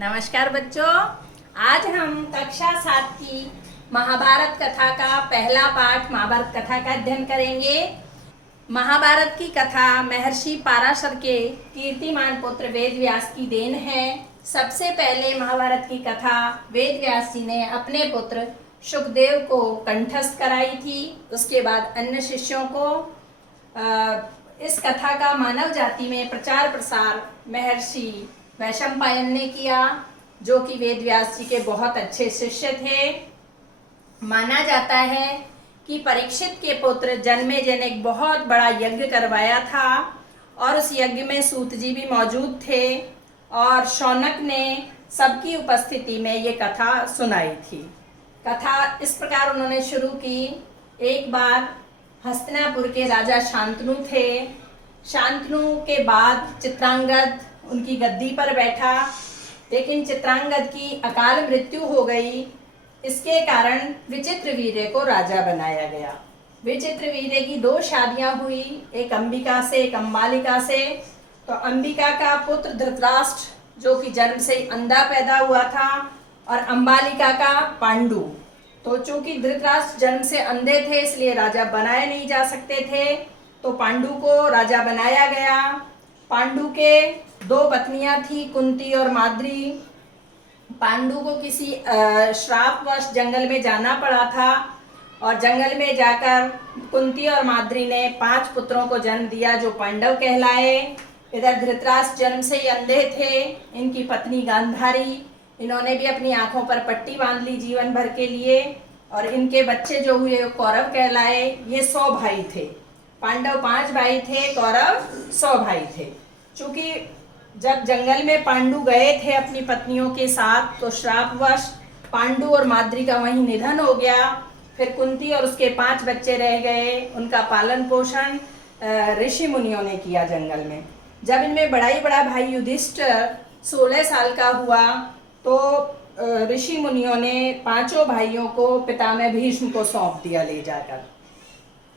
नमस्कार बच्चों, आज हम कक्षा 7 की महाभारत कथा का पहला पाठ महाभारत कथा का अध्ययन करेंगे। महाभारत की कथा महर्षि पाराशर के कीर्तिमान पुत्र वेद व्यास की देन है। सबसे पहले महाभारत की कथा वेद व्यास जी ने अपने पुत्र शुकदेव को कंठस्थ कराई थी। उसके बाद अन्य शिष्यों को इस कथा का मानव जाति में प्रचार प्रसार महर्षि वैशंपायन ने किया, जो कि वेद व्यास जी के बहुत अच्छे शिष्य थे। माना जाता है कि परीक्षित के पुत्र जन्मेजय ने एक बहुत बड़ा यज्ञ करवाया था और उस यज्ञ में सूत जी भी मौजूद थे और शौनक ने सबकी उपस्थिति में ये कथा सुनाई थी। कथा इस प्रकार उन्होंने शुरू की। एक बार हस्तिनापुर के राजा शांतनु थे। शांतनु के बाद चित्रांगद उनकी गद्दी पर बैठा, लेकिन चित्रांगद की अकाल मृत्यु हो गई। इसके कारण विचित्रवीर्य को राजा बनाया गया। विचित्रवीर्य की 2 शादियां हुई, एक अंबिका से एक अंबालिका से। तो अंबिका का पुत्र धृतराष्ट्र, जो कि जन्म से ही अंधा पैदा हुआ था, और अंबालिका का पांडु। तो चूंकि धृतराष्ट्र जन्म से अंधे थे, इसलिए राजा बनाए नहीं जा सकते थे, तो पांडु को राजा बनाया गया। पांडु के 2 पत्नियां थी, कुंती और माद्री। पांडु को किसी श्रापवश जंगल में जाना पड़ा था और जंगल में जाकर कुंती और माद्री ने 5 पुत्रों को जन्म दिया, जो पांडव कहलाए। इधर धृतराष्ट्र जन्म से ही अंधे थे। इनकी पत्नी गांधारी, इन्होंने भी अपनी आंखों पर पट्टी बांध ली जीवन भर के लिए, और इनके बच्चे जो हुए कौरव कहलाए। ये 100 भाई थे। पांडव 5 भाई थे, कौरव 100 भाई थे। चूंकि जब जंगल में पांडु गए थे अपनी पत्नियों के साथ, तो श्रापवश पांडु और माद्री का वहीं निधन हो गया। फिर कुंती और उसके 5 बच्चे रह गए। उनका पालन पोषण ऋषि मुनियों ने किया जंगल में। जब इनमें बड़ा ही बड़ा भाई युधिष्ठिर 16 साल का हुआ, तो ऋषि मुनियों ने 5 भाइयों को पितामह भीष्म को सौंप दिया ले जाकर।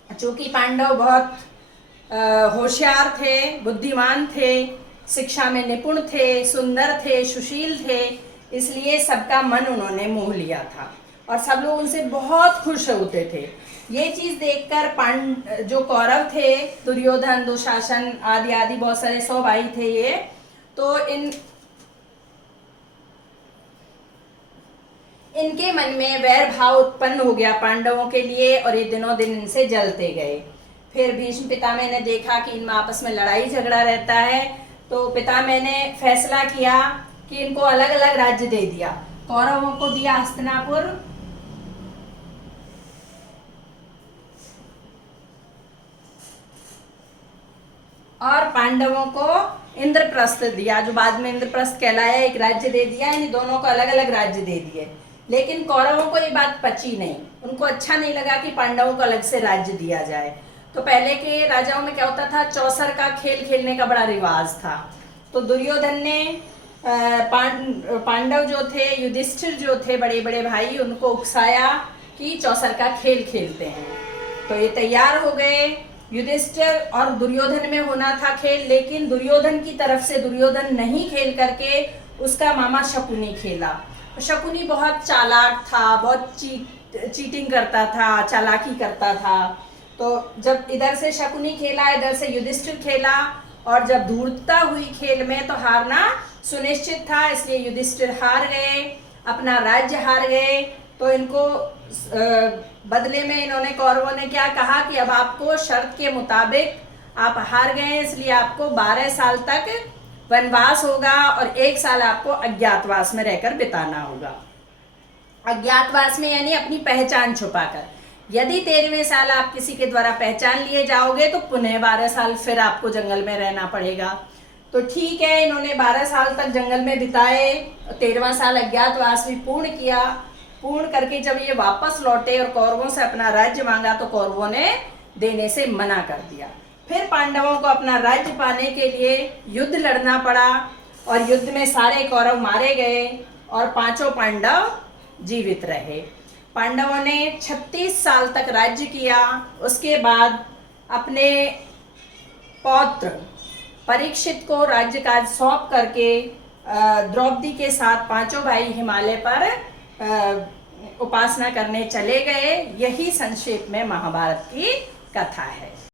चूंकि पांडव बहुत होशियार थे, बुद्धिमान थे, शिक्षा में निपुण थे, सुंदर थे, सुशील थे, इसलिए सबका मन उन्होंने मोह लिया था और सब लोग उनसे बहुत खुश होते थे। ये चीज देखकर जो कौरव थे, दुर्योधन, दुशासन आदि आदि बहुत सारे 100 भाई थे ये, तो इनके मन में वैर भाव उत्पन्न हो गया पांडवों के लिए, और ये दिनों दिन इनसे जलते गए। फिर भीष्म पितामह ने देखा कि इनमें आपस में लड़ाई झगड़ा रहता है, तो पितामह ने फैसला किया कि इनको अलग अलग राज्य दे दिया। कौरवों को दिया हस्तिनापुर, और पांडवों को इंद्रप्रस्थ दिया, जो बाद में इंद्रप्रस्थ कहलाया। एक राज्य दे दिया, इन दोनों को अलग अलग राज्य दे दिए। लेकिन कौरवों को ये बात पची नहीं, उनको अच्छा नहीं लगा कि पांडवों को अलग से राज्य दिया जाए। तो पहले के राजाओं में क्या होता था, चौसर का खेल खेलने का बड़ा रिवाज था। तो दुर्योधन ने पांडव जो थे, युधिष्ठिर जो थे बड़े बड़े भाई, उनको उकसाया कि चौसर का खेल खेलते हैं। तो ये तैयार हो गए। युधिष्ठिर और दुर्योधन में होना था खेल, लेकिन दुर्योधन की तरफ से दुर्योधन नहीं खेल करके उसका मामा शकुनी खेला। शकुनी बहुत चालाक था, बहुत चीटिंग करता था, चालाकी करता था। तो जब इधर से शकुनी खेला, इधर से युधिष्ठिर खेला, और जब धूर्तता हुई खेल में तो हारना सुनिश्चित था, इसलिए युधिष्ठिर हार गए, अपना राज्य हार गए। तो इनको बदले में इन्होंने, कौरवों ने क्या कहा कि अब आपको शर्त के मुताबिक, आप हार गए इसलिए आपको 12 साल तक वनवास होगा और 1 साल आपको अज्ञातवास में रहकर बिताना होगा। अज्ञातवास में यानी अपनी पहचान छुपाकर। यदि 13वें साल आप किसी के द्वारा पहचान लिए जाओगे, तो पुनः 12 साल फिर आपको जंगल में रहना पड़ेगा। तो ठीक है, इन्होंने 12 साल तक जंगल में बिताए। 13वां साल अज्ञातवास भी पूर्ण किया। पूर्ण करके जब ये वापस लौटे और कौरवों से अपना राज्य मांगा, तो कौरवों ने देने से मना कर दिया। फिर पांडवों को अपना राज्य पाने के लिए युद्ध लड़ना पड़ा, और युद्ध में सारे कौरव मारे गए और 5 पांडव जीवित रहे। पांडवों ने 36 साल तक राज्य किया। उसके बाद अपने पौत्र परीक्षित को राज्य काज सौंप करके द्रौपदी के साथ पांचों भाई हिमालय पर उपासना करने चले गए। यही संक्षेप में महाभारत की कथा है।